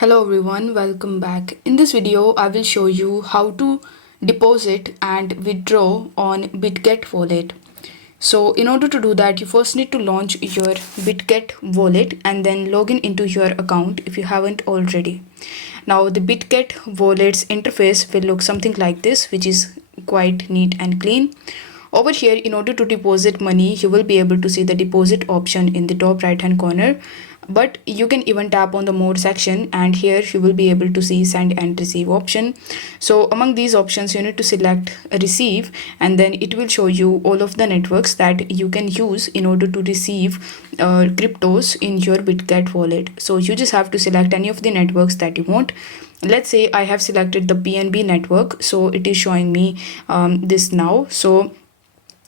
Hello everyone, welcome back. In this video, I will show you how to deposit and withdraw on Bitget wallet. So in order to do that, you first need to launch your Bitget wallet and then log in into your account if you haven't already. Now the Bitget wallet's interface will look something like this, which is quite neat and clean. Over here, in order to deposit money, you will be able to see the deposit option in the top right hand corner, but you can even tap on the more section and here you will be able to see send and receive option. So among these options, you need to select receive and then it will show you all of the networks that you can use in order to receive cryptos in your Bitget wallet. So you just have to select any of the networks that you want. Let's say I have selected the BNB network, so it is showing me this now. So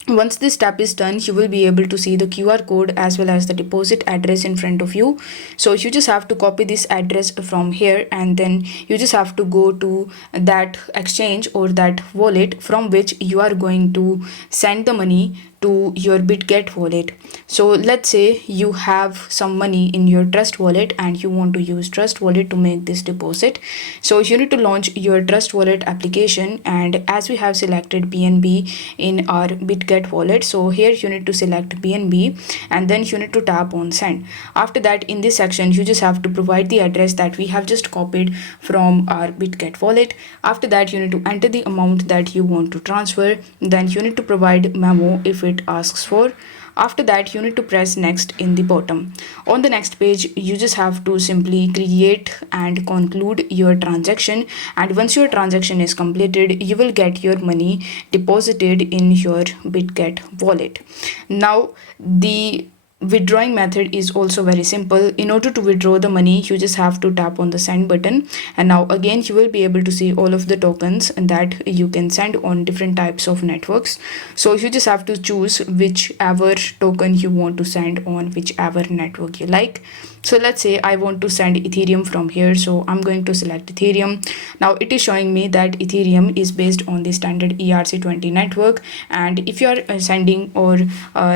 once this step is done, you will be able to see the QR code as well as the deposit address in front of you. So you just have to copy this address from here and then you just have to go to that exchange or that wallet from which you are going to send the money to your Bitget wallet. So let's say you have some money in your Trust wallet and you want to use Trust wallet to make this deposit. So you need to launch your Trust wallet application, and as we have selected BNB in our Bitget wallet, so here you need to select BNB and then you need to tap on send. After that, in this section you just have to provide the address that we have just copied from our Bitget wallet. After that, you need to enter the amount that you want to transfer, then you need to provide memo if it asks for. After that, you need to press next in the bottom. On the next page, you just have to simply create and conclude your transaction, and once your transaction is completed, you will get your money deposited in your Bitget wallet. Now the withdrawing method is also very simple. In order to withdraw the money, you just have to tap on the send button, and now again you will be able to see all of the tokens that you can send on different types of networks. So you just have to choose whichever token you want to send on whichever network you like. So let's say I want to send Ethereum from here, so I'm going to select Ethereum. Now it is showing me that Ethereum is based on the standard ERC20 network, and if you are sending or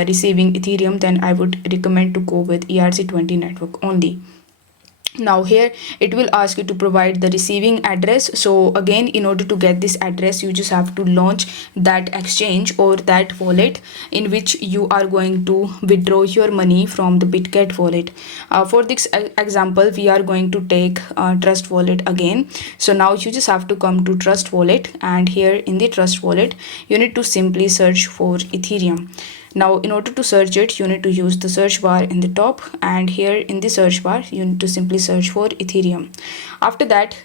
receiving Ethereum, then I would recommend to go with ERC20 network only. Now here it will ask you to provide the receiving address. So again, in order to get this address, you just have to launch that exchange or that wallet in which you are going to withdraw your money from the Bitget wallet. For this example, we are going to take Trust wallet again. So now you just have to come to Trust wallet, and here in the Trust wallet you need to simply search for Ethereum. Now in order to search it, you need to use the search bar in the top, and here in the search bar you need to simply search for Ethereum. After that,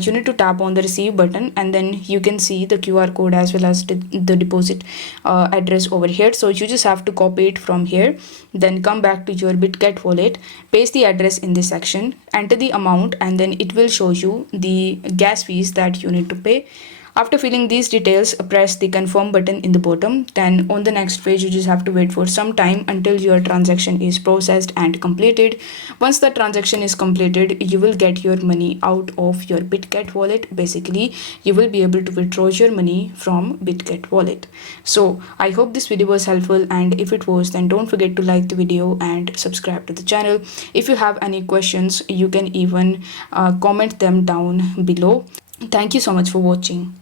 you need to tap on the receive button, and then you can see the QR code as well as the deposit address over here. So you just have to copy it from here, then come back to your Bitget wallet, paste the address in this section, enter the amount, and then it will show you the gas fees that you need to pay. After filling these details, press the confirm button in the bottom. Then on the next page, you just have to wait for some time until your transaction is processed and completed. Once the transaction is completed, you will get your money out of your Bitget wallet. Basically, you will be able to withdraw your money from Bitget wallet. So I hope this video was helpful, and if it was, then don't forget to like the video and subscribe to the channel. If you have any questions, you can even comment them down below. Thank you so much for watching.